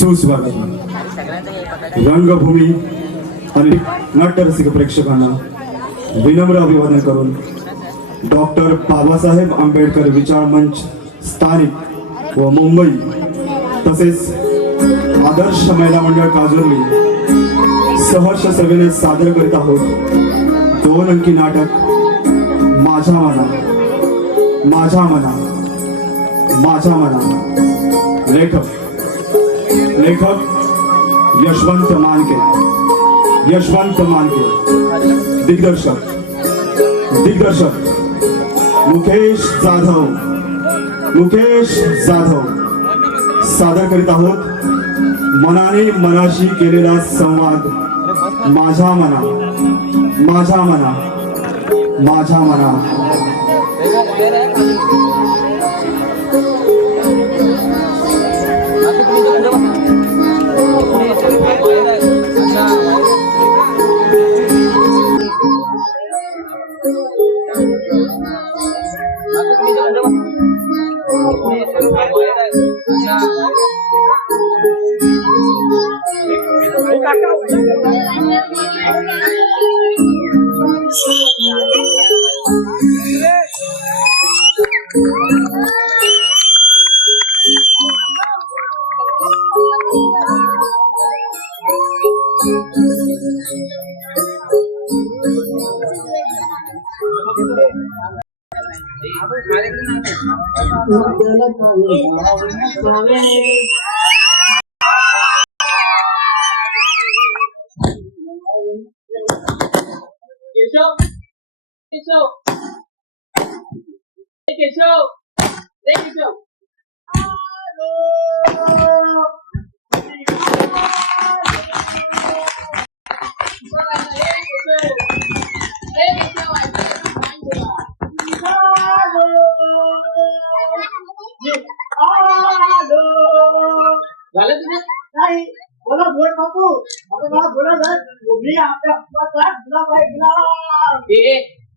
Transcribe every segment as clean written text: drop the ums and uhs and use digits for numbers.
सुस्वागत रंगभूमी आणि नाट्यरसिक प्रेक्षकांना विनम्र अभिवादन करून डॉक्टर बाबासाहेब आंबेडकर विचार मंच स्थानिक व मुंबई तसेच आदर्श महिला मंडळ काजोर्ली सहर्ष सेवेने सादर करीत आहोत 2 अंकी नाटक माझ्या मना माझ्या मना माझ्या मना। लेखक यशवंत मानके। दिग्दर्शक मुकेश जाधव। सादर करीत आहोत मनाने मनाशी केलेला संवाद माझ्या मना माझ्या मना माझ्या मना।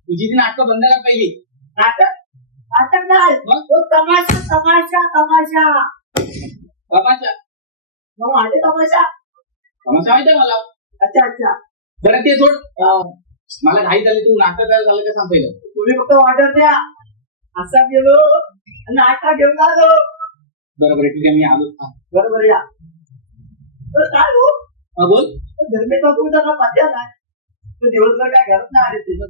तुझी ती नाटक बंद कर पहिली। नाटक नाही तमाशा तमाशा तमाशा तमाशा मग माझे तमाशा माहिती मला। अच्छा अच्छा बरं ते सोड, मला घाई झाली, तू नाटक झालं का सांग पहिलं। तुम्ही फक्त ऑर्डर द्या, असा गेलो नाटक घेऊन आलो। बरोबर ठीक आहे, मी आलो। बरोबर या काय हो बोल। धर्मेचा तुमचा पत्या नाही, तो दिवसभर काय घरात नाही आले तिथं,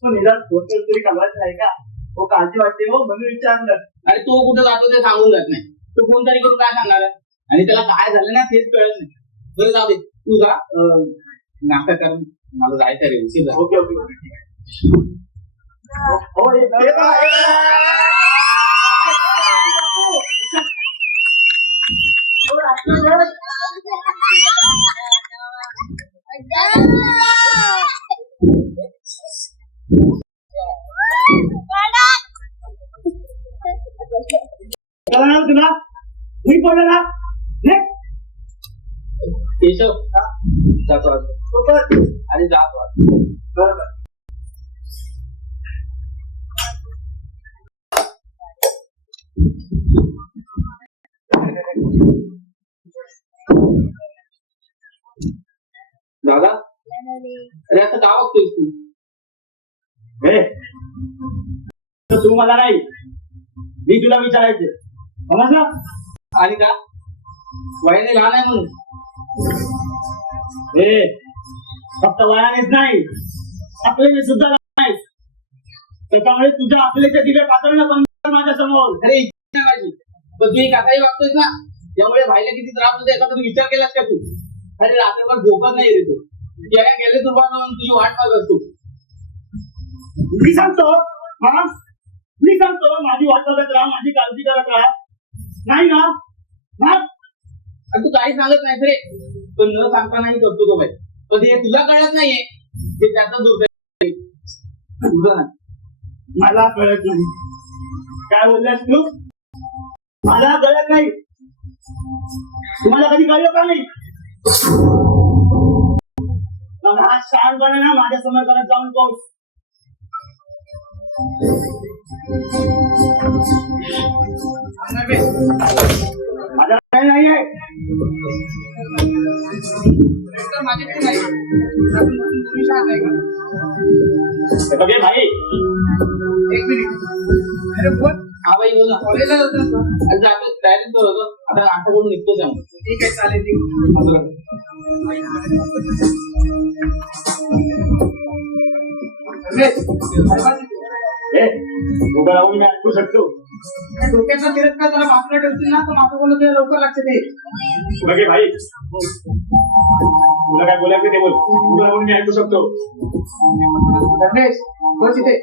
तो निदान फोन तरी कळवायचं नाही का? हो काळजी वाटते हो म्हणून विचारलं। अरे तो कुठं जातो ते सांगून जात नाही, तो फोन तरी करून काय सांगणार आहे? आणि त्याला काय झालं ना तेच कळत नाही। बरं जाऊ दे, तू जा नाश्ता कर, मला जायचं रे उशीर। ओके ओके ठीक आहे। तुला मी बोलला केशव जातो आणि जातो। बरोबर दादा, अरे आता का वागतोयस तू? तू मला नाही, मी तुला विचारायचं समजलं? आणि का वयाने लहान आहे म्हणून? फक्त वयानेच नाही, आपले मी सुद्धा नाही। त्याच्यामुळे तुझ्या आपल्याच्या दिव्या पातळीला बंद कर माझ्या समोर. अरे इच्छा नाही माझी पण तू एक असाही वागतोयस ना त्यामुळे भाईला किती त्रास होतो याचा तुम्ही विचार केलास का तू? अरे रात्रभर झोपत नाही रे तू गेल्या गेले तू म्हणून तुझी वाट पाहत असतो. मी सांगतो हा मी सांगतो माझी वाट बघत राहा माझी काळजी करत राहा नाही ना हा? आणि तू काही सांगत नाही रे पण न सांगतानाही करतो तो बाई पण हे तुला कळत नाहीये ते त्याचा दुर्दैव तुझं नाही. मला कळत नाही काय बोललास तू मला कळत नाही तुम्हाला कधी कळलं का नाही मग हा शहाणपणा ना माझ्या समोर करत जाऊन कोण सांगणार बे. माझा काय नाही आहे तर माझ्याकडे नाही आपण तुम्ही शहाणा आहे का? हे बघे भाई एक मिनिट अरे बोल हा बाई बोल ना कॉलेजला जातो ना आज जातो तयारी तर होतो आता आठवडून निघतो त्यामुळे ठीक आहे चालेल उभं राहून मी ऐकू शकतो डोक्याचा फिरत का जरा बाजूला ठेवतील ना तर माझं बोलणं तुला लवकर लक्षात येईल. बघे भाई तुला काय बोलायचं ते बोल उभं राहून मी ऐकू शकतो रमेश बस इथे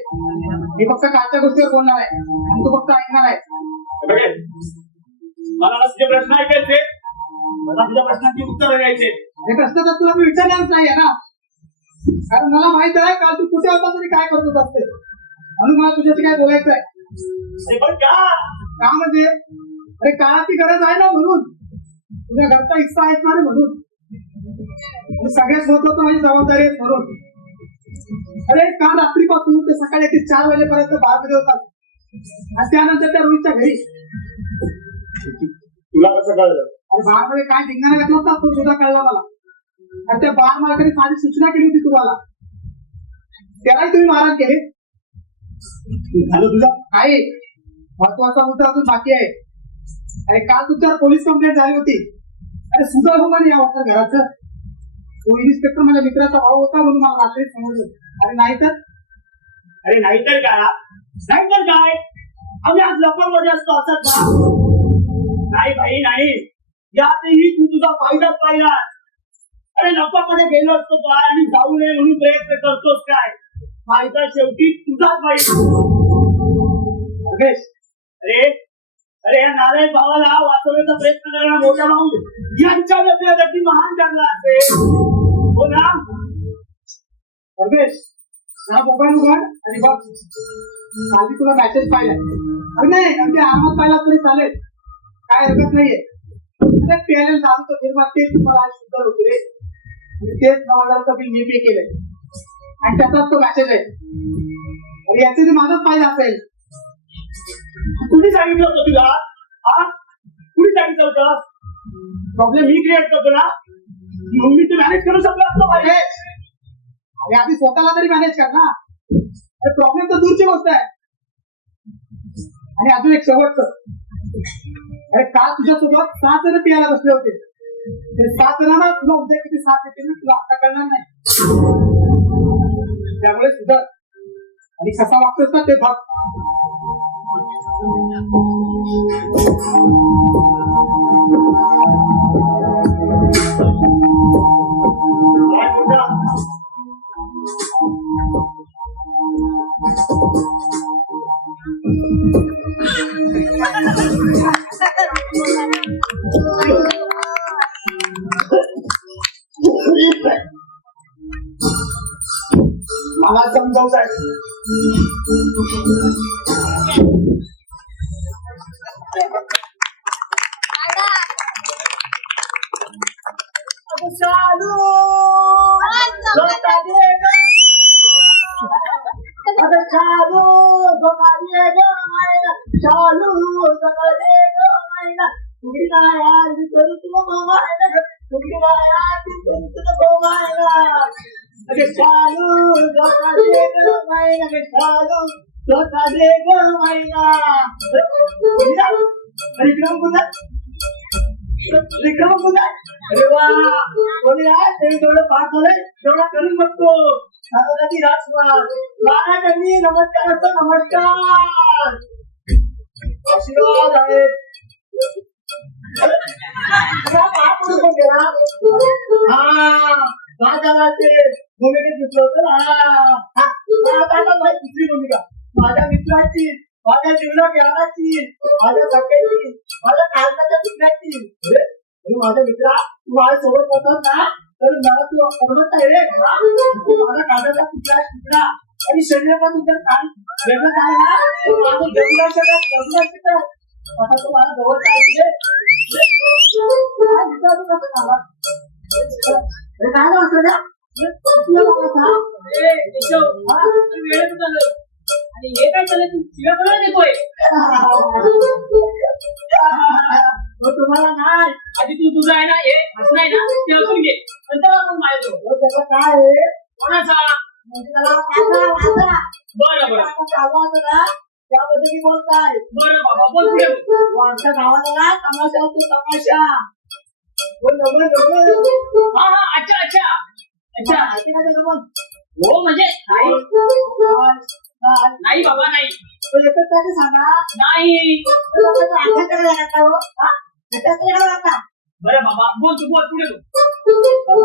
मी फक्त कालच्या गोष्टीवर बोलणार आहे आणि तू फक्त ऐकणार आहे. हे बघे मला ना तुझे प्रश्न ऐकायचे मला तुझ्या प्रश्नांची उत्तर द्यायचे हे प्रश्न तर तुला मी विचारणारच नाहीये ना कारण मला माहित आहे काल तू कुठे होता तरी काय करत होता ते म्हणून मला तुझ्याशी काय बोलायचं आहे. अरे पण का म्हणजे अरे काळाची गरज आहे ना म्हणून तुझ्या घरचा हिस्सा आहेस ना रे म्हणून आणि सगळ्यात महत्वाचं माझी जबाबदारी आहे म्हणून. अरे काल रात्रीपासून ते सकाळी 4 वाजेपर्यंत बाहेर होतात आणि त्यानंतर त्या रोहितच्या घरी तुला कसं कळलं अरे बाळामध्ये काय धिंगाणा घातला होता तो सुद्धा कळला मला आणि त्या बाळ मालकाने साधी सूचना केली होती तुम्हाला त्यालाही तुम्ही मारहाण केले. झालं तुझा आहे महत्वाचा मुद्दा अजून बाकी आहे. अरे काल तुमच्यावर पोलीस कंप्लेंट झाली होती. अरे सुधार हो म्हणे या वाटतं घराचं तो इन्स्पेक्टर माझ्या मित्राचा भाऊ होता म्हणून मला रात्री समजलं. अरे नाहीतर काय आम्ही आज लपमध्ये असतो असं का नाही भाई नाही यातही तू तुझा फायदाच पाहिला अरे लपामध्ये गेलो असतो काय आणि जाऊ नये म्हणून प्रयत्न करतोस काय फायदा शेवटी तुझाच पाहिजे अरे अरे या नारायण भावाला वाचवण्याचा प्रयत्न करणारा मोठा भाऊ यांच्या व्यक्ती महान ठरला असेल हो ना रमेश हा मोबाईल उघड आणि बघ आधी तुला मॅसेज पाहिलाय. अरे नाही अगदी आरामात पाहिला तरी चालेल काय हरकत नाहीये. प्यायला दारू तर निर्माण तेच तुम्हाला आज सुद्धा होते रे आणि तेच 9,000 बिल मी पे केलंय आणि त्याचाच तो मॅसेज आहे. अरे याचे ते माझाच फायदा असेल. कुणी सांगितलं होतं तुला हा कुणी सांगितलं होतं प्रॉब्लेम मी क्रिएट करतो ना मग मी ते मॅनेज करू शकलो असतो पाहिजे. अरे आधी स्वतःला तरी मॅनेज कर ना. प्रॉब्लेम तर दूरची गोष्ट आहे. आणि अजून एक शेवटचं अरे काल तुझ्यासोबत 7 जण पियाला बसले होते. ते 7 जणांना तुला उद्या किती 7 येते ना तुला आता कळणार नाही. त्यामुळे सुधार आणि कसा वागतोस ना ते भाग. मला समजावत आहे अरे वा थोडं पास झालंय तेवढा करून बघतो छत्रपती राजकुमार महाराजांनी नमस्कार असतो नमस्कार आशीर्वाद आहेत भूमिकेत दिसलं होतं दुसरी भूमिका माझ्या मित्राची माझ्या जीवनात याची माझ्या सगळ्याची माझ्या काळजाच्या तुकड्याची माझ्या मित्रा तू माझ्या सोबत बसत ना तर मला तू आवडत आहे रे तू माझ्या काळजाचा तुकडा आणि शरीराचा तुझं काळ वेगळं काय ना माझं जगणार सगळं आता तू मला जवळचा आहे काय असं ना आणि हे काय चाललंय तू शिव्या कोणाला देतोय तुम्हाला नाही आधी तू तुझं आहे ना हे हसणं आहे ना ते असून घे नंतर आपण मारतो त्याचा काय आहे कोणाचा बरं बरं त्याबद्दल मी बोलताय बरं बाबा बोल पुढे आमच्या गावाला ना तमाशा होतो तमाशा हा हा अच्छा अच्छा अच्छा हो म्हणजे नाही बाबा नाही सांगा नाही बरं बाबा बोल तू बोल पुढे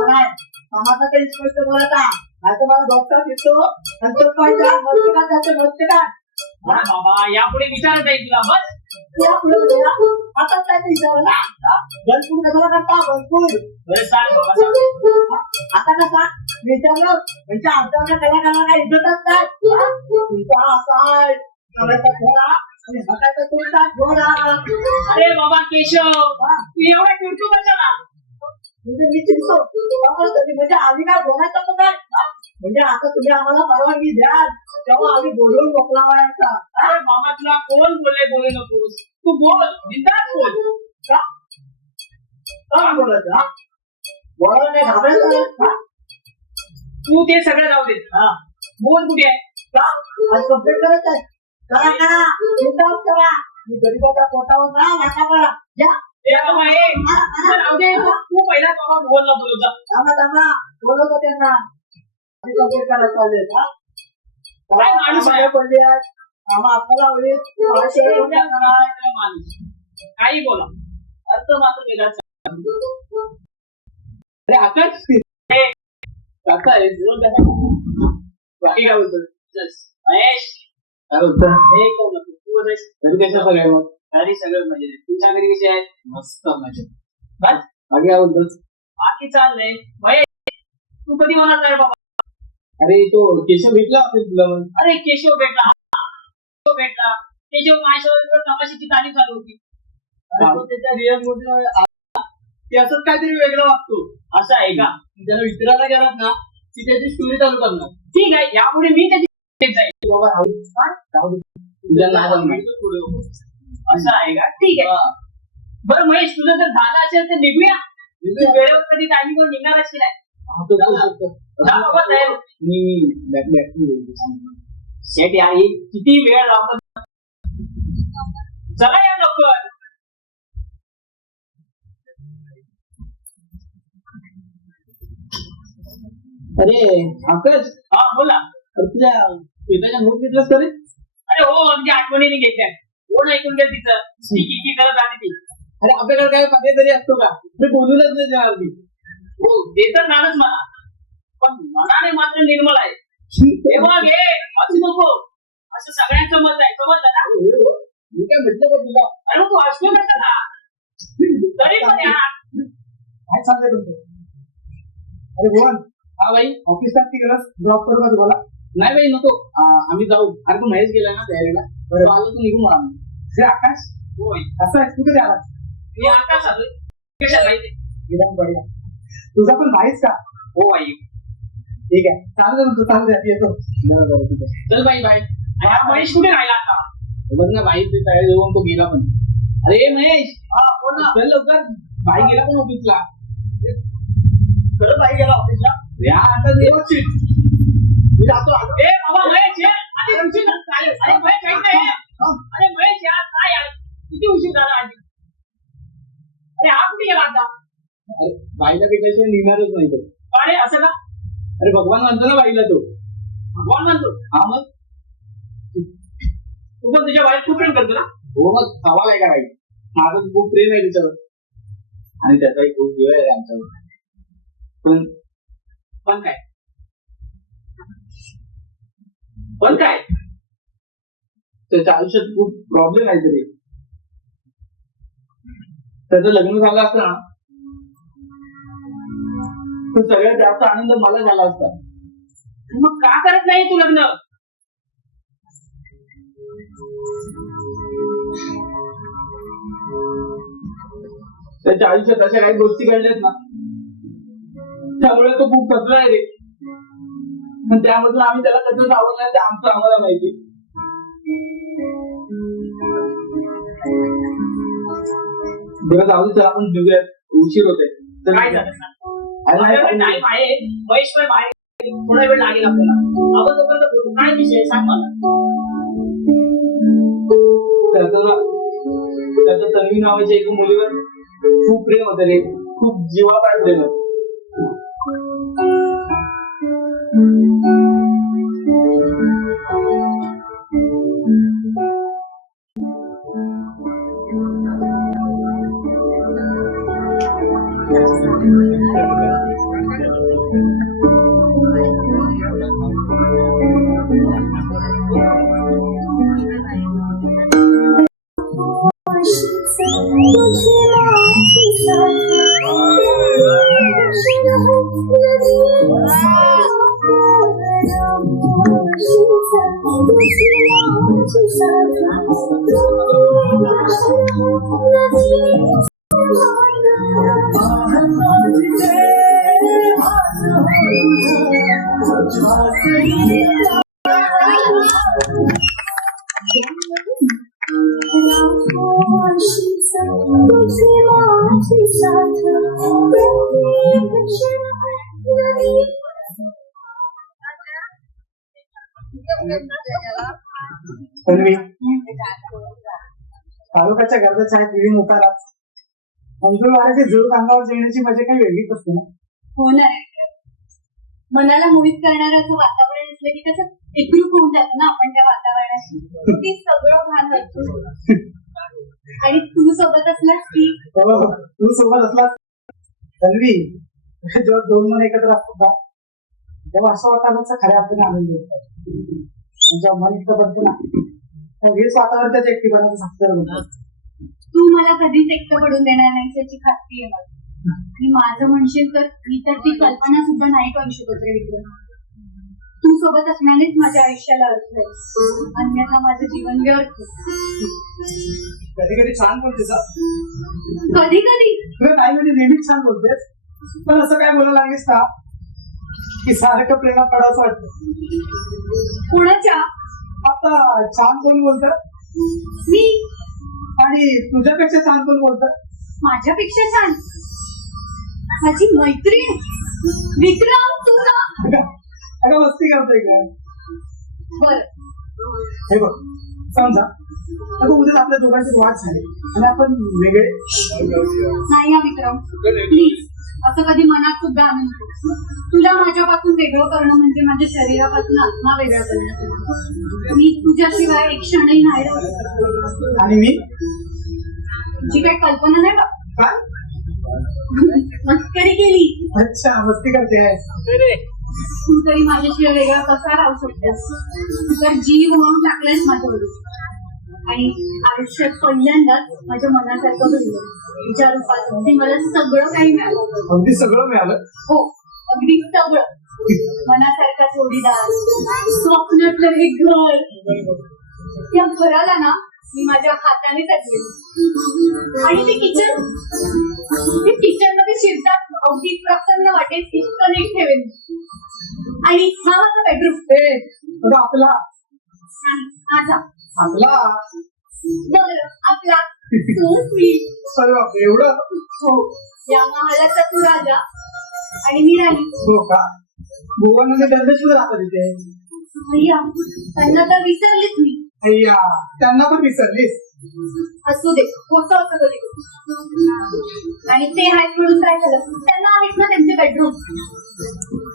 नाही समाजा काही स्पष्ट बोलता आता मला डॉक्टर येतो नंतर पाहिजे मस्त का बाबा यापुढे विचारत आहे तुला बस यापुढे आता काय विचारला भरपूर कशाला करता भरपूर बरं सांग बाबा आता कसा विचारलं म्हणजे आमच्या कलाकारांना काही इज्जतच नाही तुमचा असा आहे अरे बाबा केशव तू एवढा चिडतो कशाला म्हणजे मी चिडतो म्हणजे आम्ही काय बोलायचं काय म्हणजे आता तुम्ही आम्हाला परवानगी द्या तेव्हा आम्ही बोलून मोकळावायचा अरे मामा तुला कोण बोलू नकोस तू बोल बिनधास्त बोल का बोलायचं बोलायला नाही घाबरायचं तू ते सगळं जाऊ दे बोल कुठे आहे का आज कंप्लेंट करत आहे करा बिनधास्त करा मी गरीबाच्या पोटावर ना नाका करा या तू पहिला बाबा बोलला बोलत जा बोलवतो त्यांना कंप्लेंट करायला चालेल काय माणूस आहे पडले आपल्याला माणूस काही बोला अर्थ मात्र वेगळा बाकी काय बोलतो महेश काय बोलतो घरी सगळं मजेत तुमच्या घरी कसे आहेत मस्त मजेत बस बाकी काय बोलतोस बाकी चाललंय महेश तू कधी होणार आहे बाबा अरे तो केशव भेटला तुला अरे केशव भेटला केशव माझ्यावर तमाशाची तालीम चालू होती त्याच्या रिअल मध्ये ते असंच काहीतरी वेगळं वागतो असं आहे का त्याला विचारायला गेलात ना ती त्याची स्टोरी चालू करणार ठीक आहे यापुढे मी त्याची असं आहे का ठीक आहे बरं महेश तुझं जर झालं असेल तर निघूया वेळेवर कधी टायमिंगवर निघणार असेल शेट यार किती वेळ लागतो चला या लवकर अरे आकाश हा बोला तुझ्या पिताच्या नोट घेतलास का रे अरे हो आमच्या आठवणीने घेतल्या कोण ऐकून घ्या तिचं किती करत आली ती अरे आपल्याकडे काय पदे तरी असतो का मी बोलूनच नाही देणार ती हो ते तर नाच मला पण मनाने मात्र निर्मळ आहे तेव्हा घे असू नको असं सगळ्यांचं मत आहे समजलं ना मी काय म्हटलं का तुला अरे तू असतो कसं ना तरी पण यार काय सांगते तुमचं अरे बोल हा भाई ऑफिसला ती गरज ड्रॉप करू का तुम्हाला नाही भाई नको आम्ही जाऊ अरे तू महेश गेला ना त्यावेळेला बरं आलो तू निघून मला हे आकाश होय असं आहे तू कधी आला मी आकाश आलोय कशा माहिती एकदम बढिया तुझा पण भाईच का हो भाई ठीक आहे चालेल येतो बरोबर ठीक आहे चल बाई बाय महेश कुठे राहिला आता बघ ना बाई ते तयारी जाऊन तो गेला पण अरे महेश हा बोल ना चल लवकर बाई गेला पण ऑफिसला खरं बाई गेला ऑफिसला या आता देवाची मी जातो ए बाबा महेश ये अरे उशीर झाला अरे महेश काय नाही अरे महेश यार काय यार किती उशीर झाला आधी अरे हा कुठे गेला आता अरे बाईला भेटायचं निघणारच नाही तर अरे असं का अरे भगवान म्हणतो ना बाईला तो. भगवान म्हणतो. हा मग तू पण तुझ्या वाईफ खूप प्रेम करतो ना. हो मग सवाल आहे का बाई. माझं खूप प्रेम आहे तिच्यावर आणि त्याचाही खूप जीव आहे आमच्यावर. पण काय पण काय त्याच्या आयुष्यात खूप प्रॉब्लेम आहे तरी. त्याचं लग्न झालं असतं ना तर सगळ्यात जास्त आनंद मला झाला असता. मग का करत नाही तू लग्न. त्याच्या आयुष्यात अशा काही गोष्टी घडल्यात ना त्यामुळे तो खूप कचरा आहे रे. पण त्यामधून आम्ही त्याला कसं सावरलं ते आमचं आम्हाला माहिती. बरं जाऊ दे, चला आपण निघूयात, उशीर होते. काय झालं माझ्याकडे टाइम आहे. महेशवर बाहेर थोडा वेळ लागेल आपल्याला. आपण तोपर्यंत बोलू. काय विषय सांग मला. त्याचं तन्वी नावाच्या एका मुलीवर खूप प्रेम होतं रे. खूप जीवापाड प्रेम होतं. तन्वी, तालुक्याच्या गरजा चाय पिढी मुखालाच मंजुळवाड्याचे जोड अंगावर जेवण्याची मजा काही वेगळीच असते ना. हो ना. मनाला मोहित करणारं असं वातावरण असलं की कसं एकरूप होऊन जातो ना आपण त्या वातावरणाशी. ते सगळं भान वाटतं. आणि तू सोबत असलास की तू सोबत असलास तन्वी, जेव्हा दोन मन एकत्र असतात ना तेव्हा असं वातावरणाचा खऱ्या अर्थाने आनंद होतो. जेव्हा मन एकटं बनतं ना तेव्हा हेच वातावरण त्याच्या एकटीपणाचं साक्षर होतं. तू मला कधीच एकटं पडून देणार नाही याची खात्री आहे मला. आणि माझं म्हणशील तर मी तर ती कल्पना सुद्धा नाही करू शकत रे विक्रम. तू सोबत असण्यानेच माझ्या आयुष्याला अर्थ आहे. अन्यथा माझं जीवन व्यर्थ. कधी कधी छान बोलतेस. कधी कधी तुला काही म्हणजे नेहमीच छान बोलतेस. पण असं काय बोलायला लागेस का की सारखं प्रेमात पडावंसं वाटतं. कुणाच्या. आता छान कोण बोलतं. मी. आणि तुझ्यापेक्षा छान कोण बोलतं. माझ्यापेक्षा छान माझी मैत्रीण विक्रम. तू ना. अगं मस्ती करतोय का. बर हे बघ समजा आता उद्या आपल्या दोघांची वाद झाली आणि आपण वेगळे. नाही हा विक्रम प्लीज असं कधी मनात सुद्धा आणू नको. तुला माझ्यापासून वेगळं करणं म्हणजे माझ्या शरीरापासून आत्मा वेगळा करणं. मी तुझ्याशिवाय एक क्षणही नाही राहू शकत. आणि मी तुझी काही कल्पना नाही बा. काय मस्करी केली. अच्छा मस्ती करते. तू तरी माझ्याशिवाय वेगळा कसा राहू शकतेस. तू तर जीव म्हणून टाकलेस माझ्यावरून. आणि आयुष्यात पहिल्यांदाच माझ्या मनासारखं घडलं. तुझ्या रूपात अगदी मला सगळं काही मिळालं. अगदी सगळं मिळालं. हो अगदी सगळं. मनासारखा जोडीदार, स्वप्नातलं हे घर. त्या घराला ना मी माझ्या हाताने टाकले. आणि ते किचन मध्ये शिरतात अगदी प्रसन्न वाटेल इतकं नीट ठेवेन. आणि हा माझा बेडरूम. आपला नाही माझा. आपला बरं आपला. So sweet. अरे बापरे एवढं. हो या महालाचा तू राजा आणि मी राणी. हो का. गोवामध्ये दंडेश्वर राहतात तिथे. भैया त्यांना तर विसरलीच मी. अय्या त्यांना पण विसरलीस. असू दे, होतं असं कधी कधी. आणि ते आहेत म्हणून काय झालं, त्यांना आहेत ना त्यांचे बेडरूम.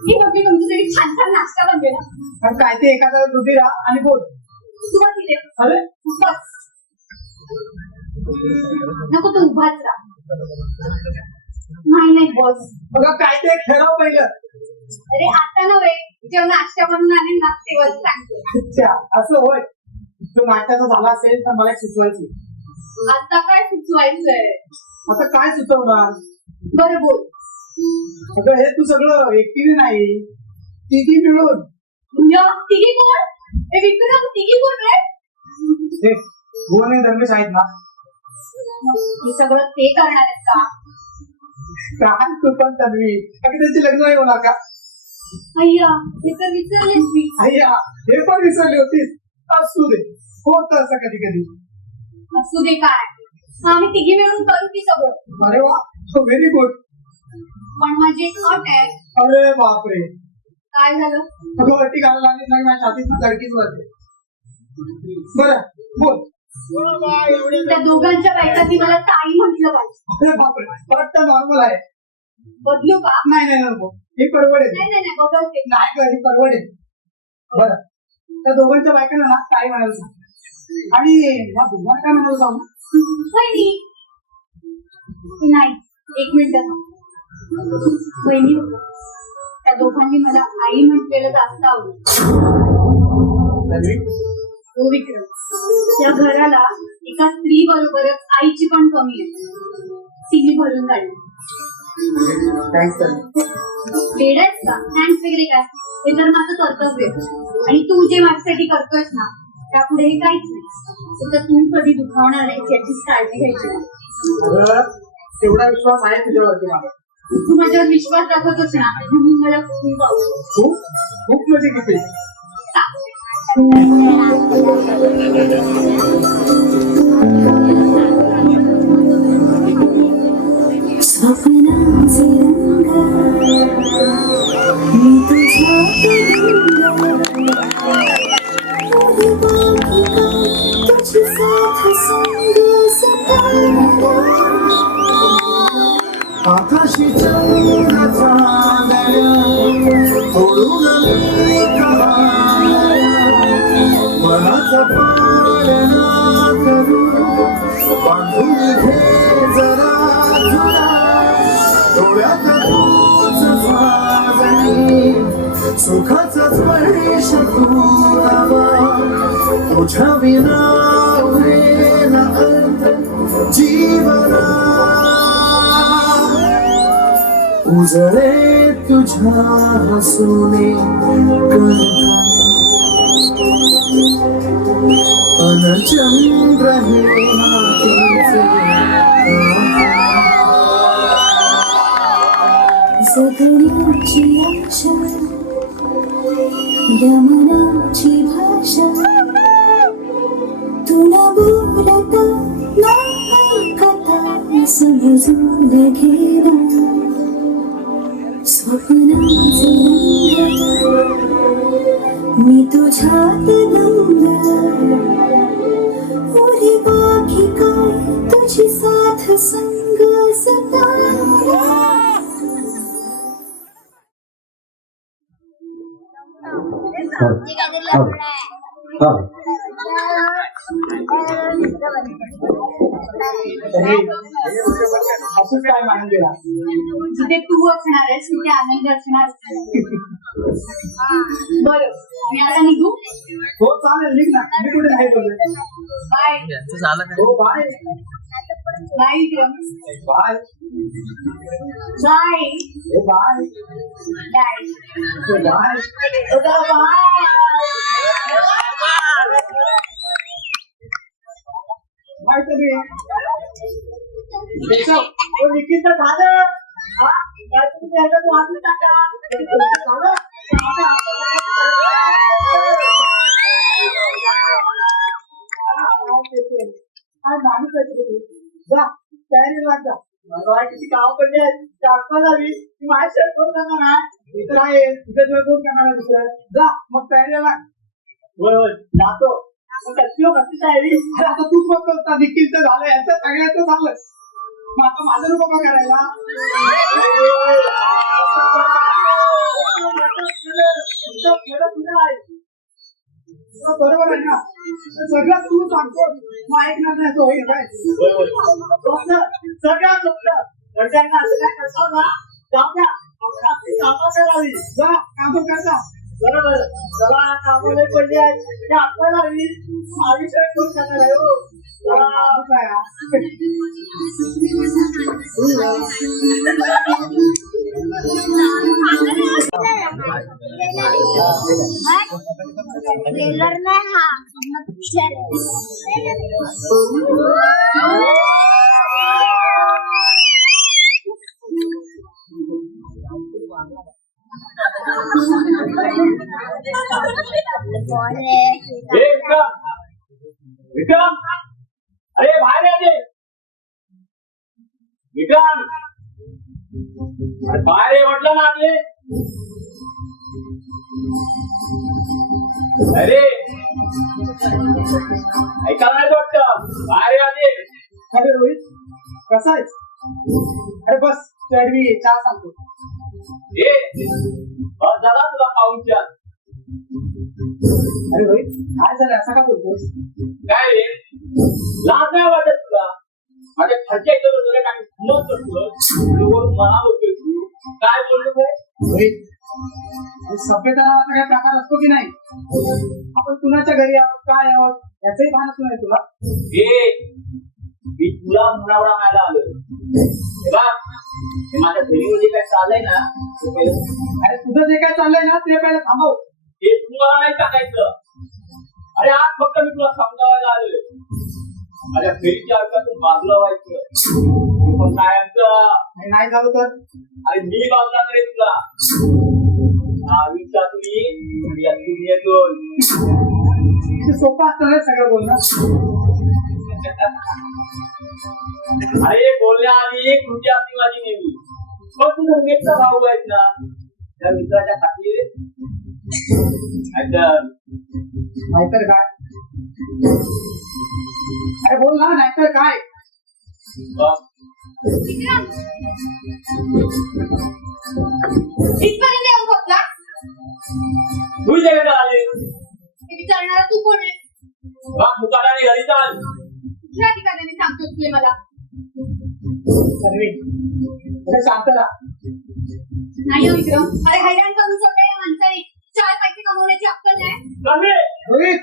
ही बघी तुमच्यासाठी छान छान नाश्ता बनवेला. पण काय ते एखादा दुधी राहा आणि बोल. तू बस इथे. अरे बस. नको तू उभाच राहा. नाही नाही बस. बघा काय ते ठरव पहिलं. अरे आता नव्हे, जेव्हा नाश्ता बनवून आणेल ना तेव्हाच सांगते. अच्छा असं होय. तो नाश्त्याचा झाला असेल तर मला सुचवायची. आता काय सुचवायचंय? आता काय सुचवणार? बरं बोल. अगं हे तू सगळं एकटीने नाही, तिघी मिळून. या तिघी कोण? हे विक्रम तिघी कोण रे? हे भुवन आणि धर्मेश आहेत ना. हे सगळं ते करणार आहेत का? काय तू पण तन्वी, अगं त्यांची लग्न नाही होणार का? अय्या हे तर विचारलेच मी. अय्या हे पण विसरली होतीस. असू दे, होत असं कधी कधी. असू दे काय, आम्ही तिघी मिळून करू की सगळं. अरे वा, व्हेरी गुड. पण माझी एक अट आहे. अरे बापरे, काय झालं? अगं अटी घालायला लागली नाही, माझ्या छातीत धडकीच वाजते. बरं बोल. त्या दोघांच्या बायकांनी मला ताई म्हटलं पाहिजे. अरे बापरे, वाटतं नॉर्मल आहे. बदलू का? नाही नाही नको, हे परवडेल. नाही नाही नाही बदलते. नाही का, हे परवडेल. बरं, त्या दोघांच्या बायकांना ना काय म्हणायला सांग. आणि या दोघांना काय म्हणायला सांग. वहिनी नाही, एक मिनिट थांब. वहिनी त्या दोघांनी मला आई म्हटलेलं जास्त आवडलं. हो विक्रम, त्या घराला एका स्त्री बरोबरच आईची पण कमी आहे. तिने भरून काढली. वेडायच का? थँक्स वगैरे काय, हे तर माझं कर्तव्य आहे. आणि तू जे माझ्यासाठी करतोयस ना त्यापुढे हे काहीच नाही. तर तू कधी दुखावणार आहे याचीच काळजी घ्यायची. अगं तेवढा विश्वास आहे तुझ्यावरती माझा. तू माझ्यावर विश्वास दाखवतोस ना म्हणून मला खूप आवडतं. खूप खूप म्हणजे किती. स्वप्नांचे रंग मी तुझ्या तुझी साथ संग आकाशी चंद्र चांदण्या तोडून मनाचा पाळणा करू बांधून घे जरा तुला डोळ्यात तूच साजणी सुखाचा स्पर्श तुला तुझ्या विना उरेना अंत जीवना उजळे तुझ्या हसूने अनचंद्र हे मातीचे जगण्याची आशा यमनाची भाषा तुला बोलता नाही कथा समजून घेणं स्वप्नांचे रंग मी तुझ्यात दंग उरी बाकी काय तुझी साथ संग सदा असं काय मानून गेला. जिथे तू असणार आहेस तिथे आनंद असणार. बरं मी आता निघू. हो चालेल, निघ ना. मी कुठे नाही बोलले. बाय. हो bye. Bye Vikram. Bye bye. हे बाय. बाय. हे बाय. बाय तरी. केशव, तो निकिता झालं. हा? काय तुम्ही त्याला तू हात टाका. झालं? आज माणूस आहे जा तयारी लाग जा. मला वाटतं गावाकडे चारपा झाली ती माझ्या शेअर करून टाका ना. इथं आहे तुझ्या जवळ कोण करणार दुसरं. जा मग तयारी लाग. होय होय जातो. कशी तयारी अरे आता तूच बघतो आता निखिलचं झालं याचं सगळ्याचं झालं मग आता माझं नको का करायला बरोबर आहे ना सगळं तू सांगतो मग ऐकणार नाही तो होईल काय सगळ्यात सोपं घरच्यांना असं काय करतो ना जाऊ द्या कामं करावी जा काम करता बरोबर चला कामाला पडले ते आपल्याला हवी आयुष्य कोण करणार आहे हो माणूस आहे हा. ट्रेलर नाही हा विक्रम अरे बाहेर या दे विक्रम अरे बाहेर ये म्हटलं ना आपले अरे ऐकायला नाही वाटतं बाहेर या दे अरे रोहित कसा आहेस अरे बस तुझ्यासाठी मी चहा सांगतो ए बस झाला तुला पाहूनच्या अरे रोहित काय झालं असं का बोलतोस काय रे लाज नाही वाटत तुला माझ्या खर्च केलं तुला काही समज करतो मला बोलतोय तू काय बोलतो काय रोहित सभ्यता नावाचा काय प्रकार असतो की नाही आपण कुणाच्या घरी आहोत काय आहोत याचंही भान असतो नाही तुला ए मी तुला मुनावडा मायला आलोय हे बघ, हे माझ्या घरी काय चाललंय ना ते पहिलं अरे तुझं जे काय चाललंय ना ते पहिले थांबव ते तुम्हाला नाही सांगायचं अरे आज फक्त मी तुला समजावायला आलोय माझ्या फेरीच्या अडकातून बाजूला व्हायचं ते पण कायमचं आणि नाही झालं तर अरे मी बाजूला करेन तुला आयुष्यात मी यातून येतो ते सोपं असतं रे सगळं बोलणं अरे बोलण्याआधी कृती असती माझी नेहमी पण तू धर्मेचा भाऊ आहेत ना त्या मित्राच्या खातीर नाहीतर काय अरे बोल ना नाहीतर काय इथपर्यंत येऊ शकला तू जगायला आली हे विचारणारा तू कोण आहे मुकाटाने घरी चाल कुठल्या ठिकाणी सांगतोस तुला मला सर्वे अरे शांत राहा नाही हो विक्रम अरे हैराण करून सोडलं या माणसाने 4 पैसे कमवण्याची अक्कल नाही रोहित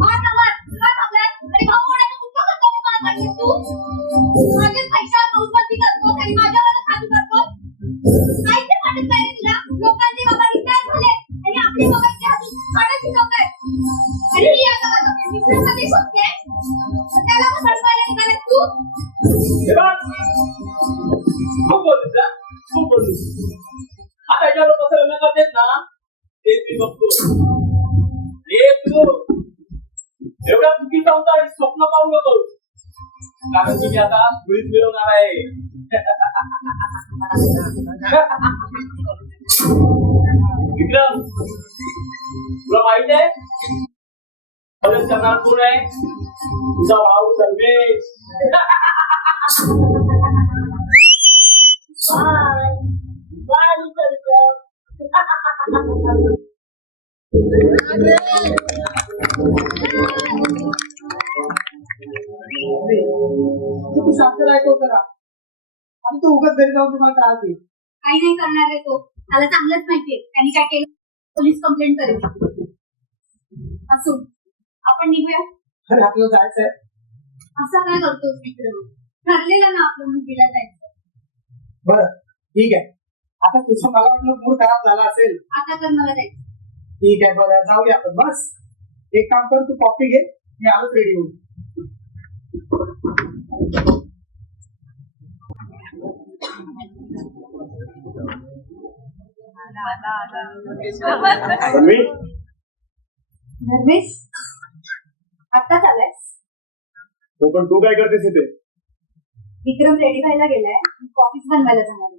मार ना मार काय थांबलाय अरे भाऊ म्हणाले कुठं करतो मी मार काढलीस तू माझे पैसा संपत्ती करतो आणि माझ्यावर खाली करतो काय ते वाटत नाही तुला लोकांचे बाबा रिटायर झाले आणि आपले बाबा इथे अजून काढायची लोक आहेत आणि मी आता माझं मित्रामध्ये शोधते त्याला मग सडवायला निघालास तू खूप बोललीस ना खूप बोललीस आता याच्यावर कसं लग्न करतेस ना तेच मी बघतो हे तू एवढा चुकीचा होता आणि स्वप्न पाहू नको कारण की मी आता सुळीत मिळवणार आहे विक्रम तुला माहित आहे मदत करणार कोण आहे तुझा भाऊ सर्वेश तू शांत राहतो करा आणि तू उगाच घरी जाऊन तुम्हाला त्रास देईल काही नाही करणार आहे तो त्याला चांगलंच माहितीये त्यांनी काय केलं पोलीस कंप्लेंट करेल असो आपण निघूया अरे आपल्याला जायचंय असं काय करतोस विक्रम ठरलेलं ना आपण मुलीला जायचं बरं ठीक आहे आता तुझं मला वाटलं मूड खराब झाला असेल आता तर मला जायचं ठीक आहे बरं जाऊया आपण बस एक काम कर तू कॉफी घे मी आलोच रेडी होऊन धर्मेश आत्ताच आलायस हो पण तू काय करतेस इथे विक्रम रेडी व्हायला गेलाय कॉफीच बनवायला जाणार आहे.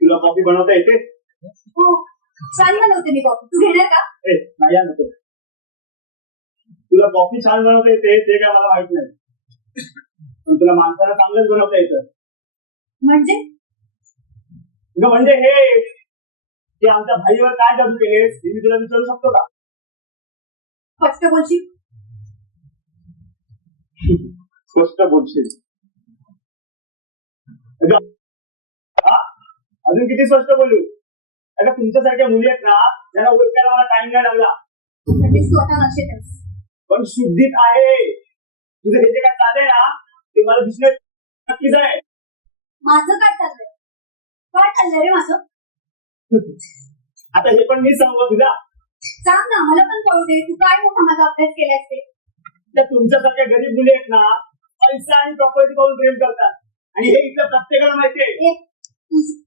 तुला कॉफी बनवता येते हो छान बनवते मी कॉफी, तू घेणार का? ए नाही यार, नको. तुला कॉफी छान बनवता येते ते काय मला माहित नाही, पण तुला माणसाला चांगलंच बनवता येतं. म्हणजे अगं म्हणजे हे की आमच्या भाईवर काय जादू केलेस हे मी तुला विचारू शकतो का? स्पष्ट बोलशील? स्पष्ट बोलशील? अगं, हा? अजून किती स्पष्ट बोलू? अगं तुमच्यासारख्या मुली आहेत ना, त्यांना ओळखायला मला टाइम नाही लागला. म्हणजे तू आता नशेतच. पण शुद्धीत आहे. तुझं हे जे काय चाललंय ना ते मला दिसणं नक्कीच आहे. माझं काय चाललंय? काय चाललंय रे माझं? आता हे पण मी सांगू तुला. सांग ना, मला पण कळू दे, तू काय मोठा माझा अभ्यास केलास ते. त्या तुमच्यासारख्या गरीब मुली आहेत ना, पैसा आणि प्रॉपर्टी पाहून प्रेम करतात, आणि हे इथं प्रत्येकाला माहितीये.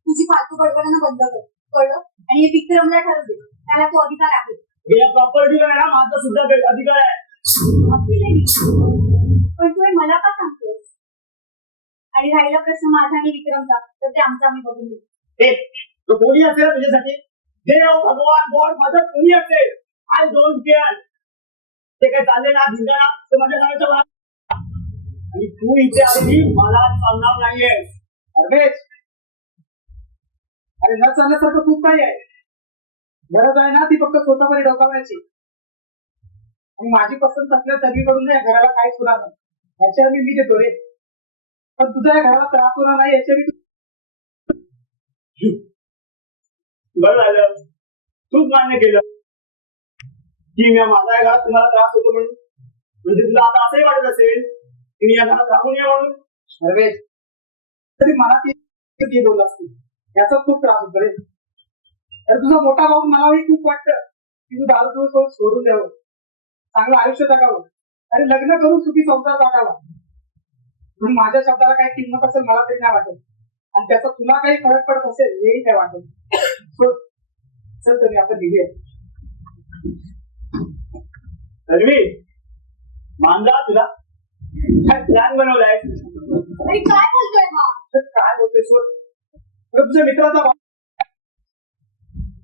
तुझी फालतू बडबडणं बंद कर, कळलं? आणि हे विक्रमला ठरवू दे, त्याला तो अधिकार आहे. या प्रॉपर्टीवर आहे ना माझा सुद्धा अधिकार आहे. पण तू हे मला का सांगतोस? आणि राहिला प्रश्न माझा आणि विक्रमचा, तर ते आमचा आम्ही बघून घेऊ. तो कोणी असेल ना तुझ्यासाठी, देव, भगवान, गॉड फादर कोणी असेल, आय डोंट केअर. ते काय चालले ना धिंगाणा ते माझ्या सांगायचं मला. आणि तू इथे आली मला चालणार नाहीये. रमेश, अरे न चालण्यासारखं खूप काही आहे. गरज आहे ना ती फक्त स्वतःमध्ये डोकावण्याची. आणि माझी पसंत असल्या सगळीकडून या घराला काहीच होणार नाही याच्या मी देतो रे. पण तुझा या घराला त्रास होणार नाही याच्या मी बरं झालं तूच मान्य केलं की मी माझ्या या घरात तुम्हाला त्रास होतो म्हणून. म्हणजे तुला आता असंही वाटत असेल की मी या घरात राहून ये म्हणून. रमेश, तरी मला ती बोलला असतील याचा खूप त्रास होतो रे. अरे तुझा मोठा भाऊ मलाही खूप वाटतं की तू दारू पिऊन सोडून द्यावं, चांगलं आयुष्य जगावं, आणि लग्न करून सुखी संसार टाकावा. म्हणून माझ्या शब्दाला काही किंमत असेल मला तरी नाही वाटत, आणि त्याचा तुला काही फरक पडत असेल हेही काय वाटत. चल तरी आपण निघूया. तन्वी, मानला तुला काय प्लॅन बनवलाय? अरे काय बोलतोय हा? काय बोलतोय सोड. तुझ्या मित्राचा भाऊ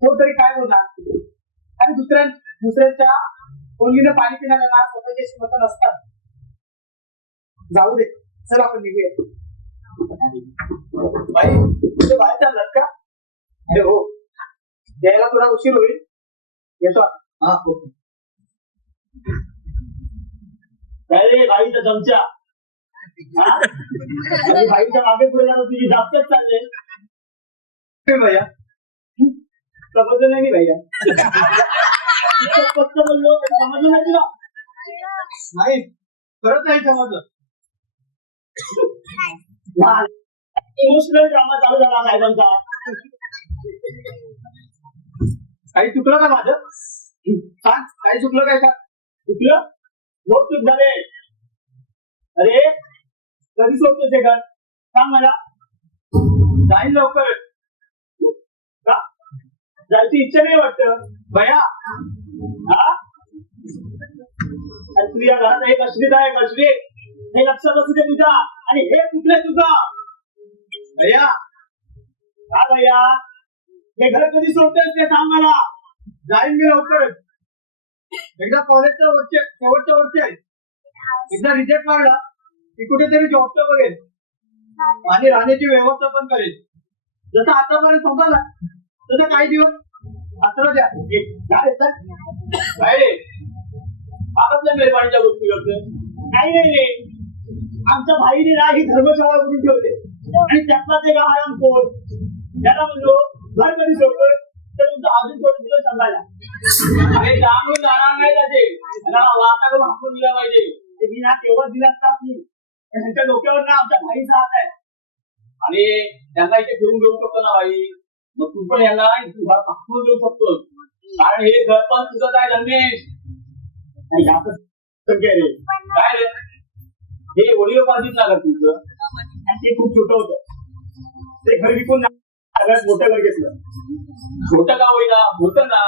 तो तरी काय बोलणार. आणि दुसऱ्यांच्या कोणीने पाणी पिण्याला ना स्वतःची मत नसतात. जाऊ दे, चल आपण निघूया. बाई तुझे बाहेर चाललात का? अरे हो, यायला थोडा उशीर होईल, येतो आता. हा हो. काय रे बाईचा चमचा, हा? आणि बाईच्या मागे पुढे जाणं तुझी जास्तच चालले. भैया समजलं नाही भैया. फक्त बोललो समजलं नाही तुला. नाही, खरंच नाही समजलं. इमोशनल ड्रामा चालू झाला साहेबांचा. काही चुकलं का माझं? सांग, काही चुकलं काय? चुकलं? बहुत चूक झाले. अरे कधी सोडतोस हे घर सांग मला. जाईल लवकर. का जायची इच्छा नाही वाटत भैया? हा? आणि तू या घरात एक अश्रित आहे, अश्रित हे लक्षात असू दे तुझा. आणि हे कुठले तुझा भैया? का भैया? हे घर कधी सोडतोय ते सांग मला. जाईल मी लवकरच. एकदा कॉलेजच्या शेवटच्या वर्षी आहे. एकदा रिजेक्ट मारला की कुठेतरी जॉबचं बघेल आणि राहण्याची व्यवस्था पण करेल. जसं आतापर्यंत होता ना तसं काही दिवस आसरा द्या. काय येतात? काय रे आपल्या मेहरबानीच्या गोष्टी करतोय? काही नाही रे, आमच्या भाईने ना ही धर्मशाळा करून ठेवले आणि त्यातलाच एक आरामखोर. त्याला म्हणलो घर कधी सोडतोय तर तुमचं अजून थोडं दिवस सांगायला. अरे जाणून जाणार नाही त्याचे वाचा करून हाकून दिला पाहिजे. ते मी ना तेव्हा दिला असता मी. त्यांच्या डोक्यावर ना आमच्या भाईचा हात आहे. आणि त्यांना इथे घेऊन घेऊ शकतो ना भाई. मग तू पण यांना हाकून देऊ शकतोस. कारण हे घर पण तुझं आहे रमेश. आणि यातच रे काय रे हे ओलिओपाधीच लागत तुझं. आणि ते खूप छोटं होतं. ते घर विकून सगळ्यात मोठं घर घेतलं. छोटं का होईना होतं ना,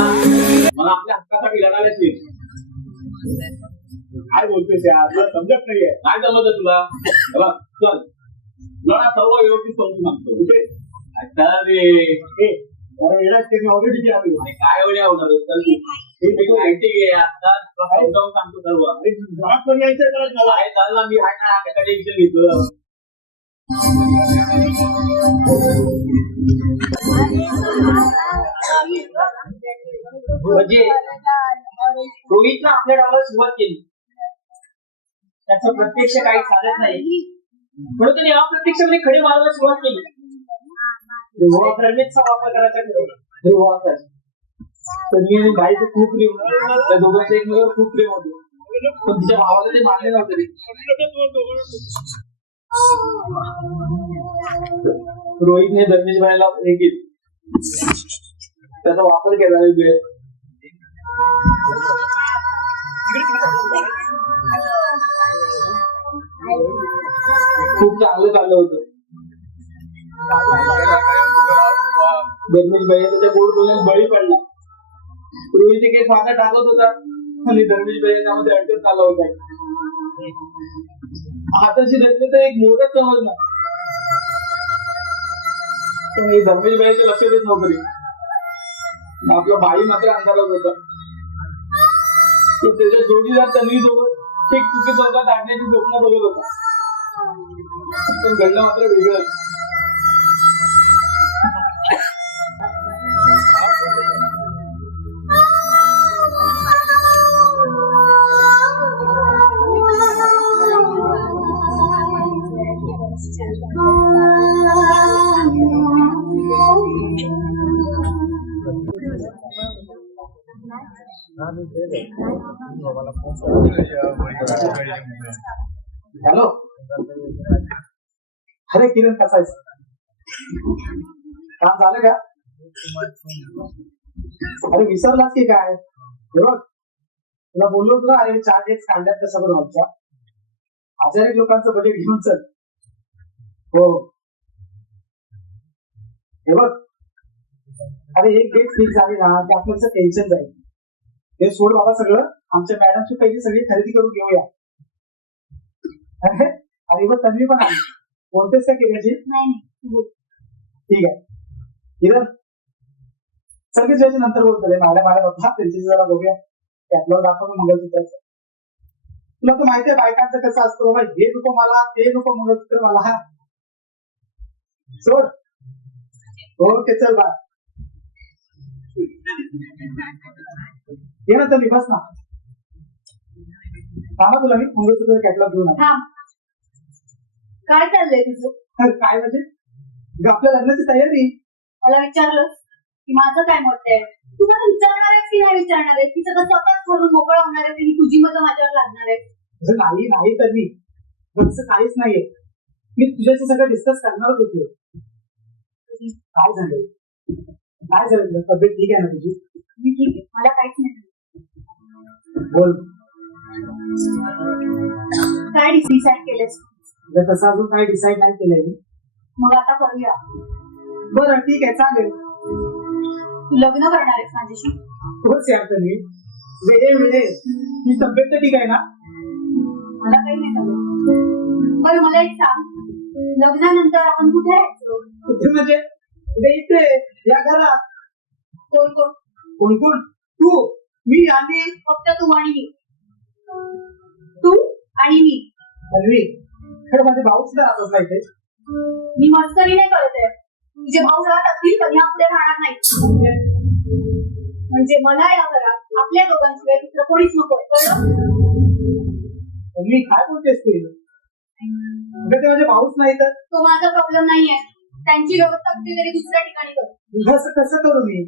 मला आपल्या हक्कासाठी लढायला. काय बोलतोस यार, तुला समजत नाहीये. काय समजत तुला? चल लढा सर्व व्यवस्थित समजून सांगतो. रे अरे येणार ते मी ऑलरेडी आलो काय एवढे होणार माहिती घे आता समजावून सांगतो सर्व घरात पण यायचं तर मला आहे चाल ना मी आहे ना त्याकडे टेन्शन घेतो म्हणजे रोहितनं आपल्या डावाला सुरुवात केली त्याचं प्रत्यक्ष काही चालत नाही म्हणून त्याने अप्रत्यक्षपणे खडे मारायला सुरुवात केली प्रेमेचा वापर करायचा ठरवला तर मी आणि बाईचं खूप प्रेम त्या दोघांचं एकमेकांवर खूप प्रेम होतं पण तिच्या भावाला ते मान्य नव्हतं रोहितने धर्मेश भाईला हे केलं त्याचा वापर केला वेळ खूप चांगलं चाललं होतं धर्मेश भाई त्याच्या गोड बोलण्यात बळी पडला रोहित एक फाटा टाकत होता आणि धर्मेश भाई त्यामध्ये अडकत चालला होता हाताशी धरले तर एक मोदक समजला पण हे धर्मेश भाईचं लक्ष देत नव्हतं रे आपला भाई मात्र अंधारात होता तो त्याच्या जोडीदार तन्वी सोबत एक चुकी चौकात टाकण्याची स्वप्न बघत होता पण घडलं मात्र वेगळं हॅलो अरे किरण कसा आहेस काम झालं का अरे विसरलास की काय बरोबर तुला बोललो होतो ना अरे 4 डेट्स काढल्यात तसं बरं व्हायच्या 1000 लोकांचं बजेट घेऊन चल हो हे बघ अरे एक डेट फिक्स झाली ना की आपल्याचं टेन्शन जाईल ते सोड बाबा सगळं आमच्या मॅडमची पहिली सगळी खरेदी करून घेऊया अरे बघ तन्वी पण आली कोणतेच काय केल्याची ठीक आहे किरण सगळे ज्याच्या नंतर बोलतो रे मॅडम आल्या बघा त्यांची जरा बघूया कॅटलॉग दाखवतो मंगळसूत्राचं तुला तर माहिती आहे बायकांचं कसं असतं बाबा हे नको मला ते नको मंगळसूत्र मला सोड ओके चल बाय ये ना तर बस ना थांबा तुला मी मंगळसूत्र कॅटलॉग घेऊन काय चाललंय तुझं काय म्हणजे आपल्या लग्नाची तयारी मला विचारलं की माझं काय मत आहे तू मला विचारणार आहेस की नाही विचारणार आहेस की सगळं स्वतःच करून मोकळा होणार आहे की तुझी मतं माझ्यावर लागणार आहे नाही तर मी तसं काहीच नाहीये मी तुझ्याशी सगळं डिस्कस करणारच होतो काय झालं तब्येत ठीक आहे ना तुझी मी ठीक आहे मला काहीच नाही बोल काय डिसाईड केलंस तसं अजून काही डिसाईड नाही केलंय मी मग आता करूया बरं ठीक आहे चालेल तू लग्न करणार आहेस माझ्याशी तोच यार तुम्ही वेळे तुझी तब्येत तर ठीक आहे ना मला काही नाही झालं बरं मला एक सांग लग्नानंतर आपण कुठे राहायचो कुठे म्हणजे इथे या घरात कोण कोण कोण कोण तू मी आणि फक्त तू आणि मी तू आणि मी तन्वी खरं माझे भाऊ सुद्धा राहत असला इथे मी मस्करी नाही करत आहे तुझे भाऊ राहत असतील पण यापुढे राहणार नाही म्हणजे मला या घरात आपल्या दोघांशिवाय दुसरं कोणीच नको मी काय बोलतेस तू ते माझे भाऊच नाही तर तो माझा प्रॉब्लेम नाहीये त्यांची व्यवस्था कुठेतरी दुसऱ्या ठिकाणी कर असं कसं करू मी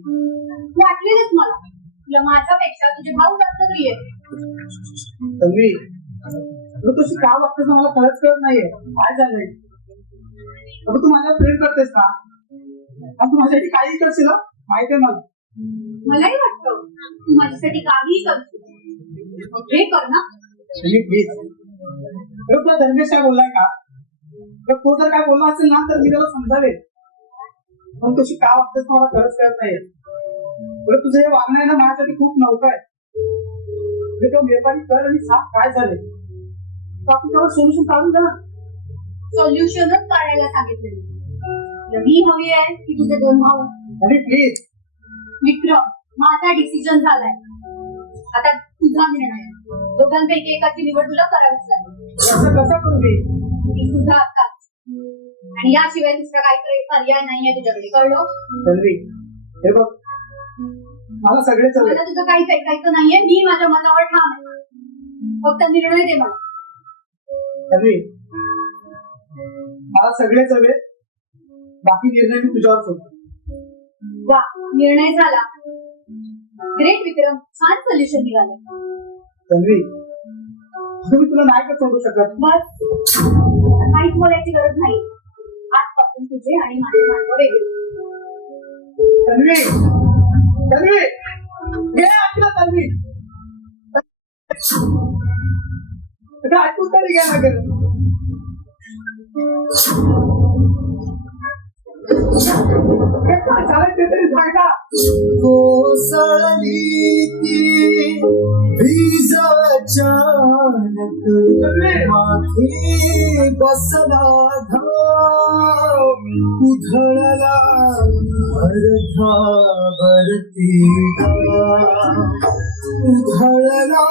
वाटलेलंच मला तुला माझ्यापेक्षा तुझे भाऊ जास्त प्रिय तन्वी तुझी का वागतेस मला खरंच कळत नाहीये काय झालंय अगं तू माझ्यावर प्रेम करतेस का तू माझ्यासाठी काही करशील ना माहिती आहे मला मलाही वाटतं तू माझ्यासाठी काहीही करशील हे कर ना प्लीज तुला धर्मेश काय बोललाय का तर तो जर काय बोलला असेल ना तर मी त्याला समजावेल पण तुझी का वागतेस मला खरंच कळत नाहीये तुझं हे वागणं आहे ना माझ्यासाठी खूप नौका आहे मेहरबानी कर आणि सांग काय झाले आपण त्यावर सोल्युशन काढून द्या सोल्युशनच काढायला सांगितलेलं मी हवी आहे की तुझे 2 भाऊ आणि प्लीज विक्रम, माझा डिसिजन झालाय. आता तुझा निर्णय. दोघांपैकी एकाची निवड तुला करावीच लागेल. असं कसं करू मी? ती तुझा आत्ताच. आणि याशिवाय दुसरा काहीतरी पर्याय नाहीये तुझ्याकडे, कळलं? तन्वी, हे बघ, मला सगळेच हवे. मला तुझं काहीच ऐकायचं नाहीये. मी माझ्या मतावर ठाम आहे. फक्त निर्णय दे मला. तन्वी, मला सगळेच हवे. बाकी निर्णय मी तुझ्यावर सोडतो. वा, निर्णय झाला. ग्रेट विक्रम, छान सोल्युशन निघालं. तन्वी, मी तुला नाही का सोडू शकत. बस, काहीच बोलायची गरज नाही. आजपासून तुझे आणि माझे मार्ग वेगळे. तन्वी, तन्वी, हे ऐकलं तन्वी. ऐकून तरी घ्या ना गं. काय झालं ते तरी सांगा. कोसळली ती वीज अचानक मागे बसला धाव उधळला अर्धा भरती उधळला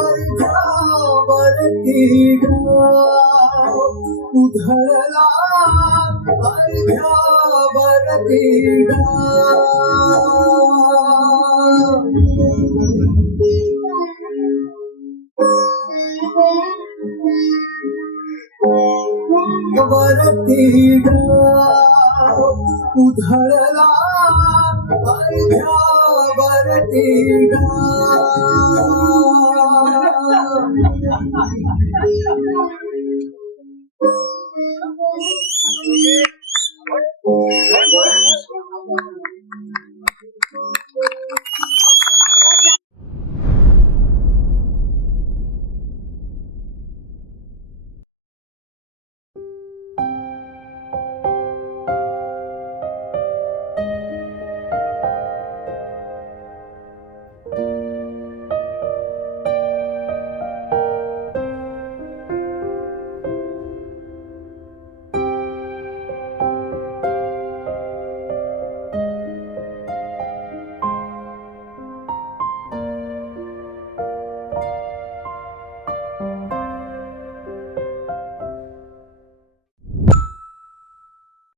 अर्धा भरती उधळला अर्ध्या वरती वरती उधळला अर्ध्या वरती What?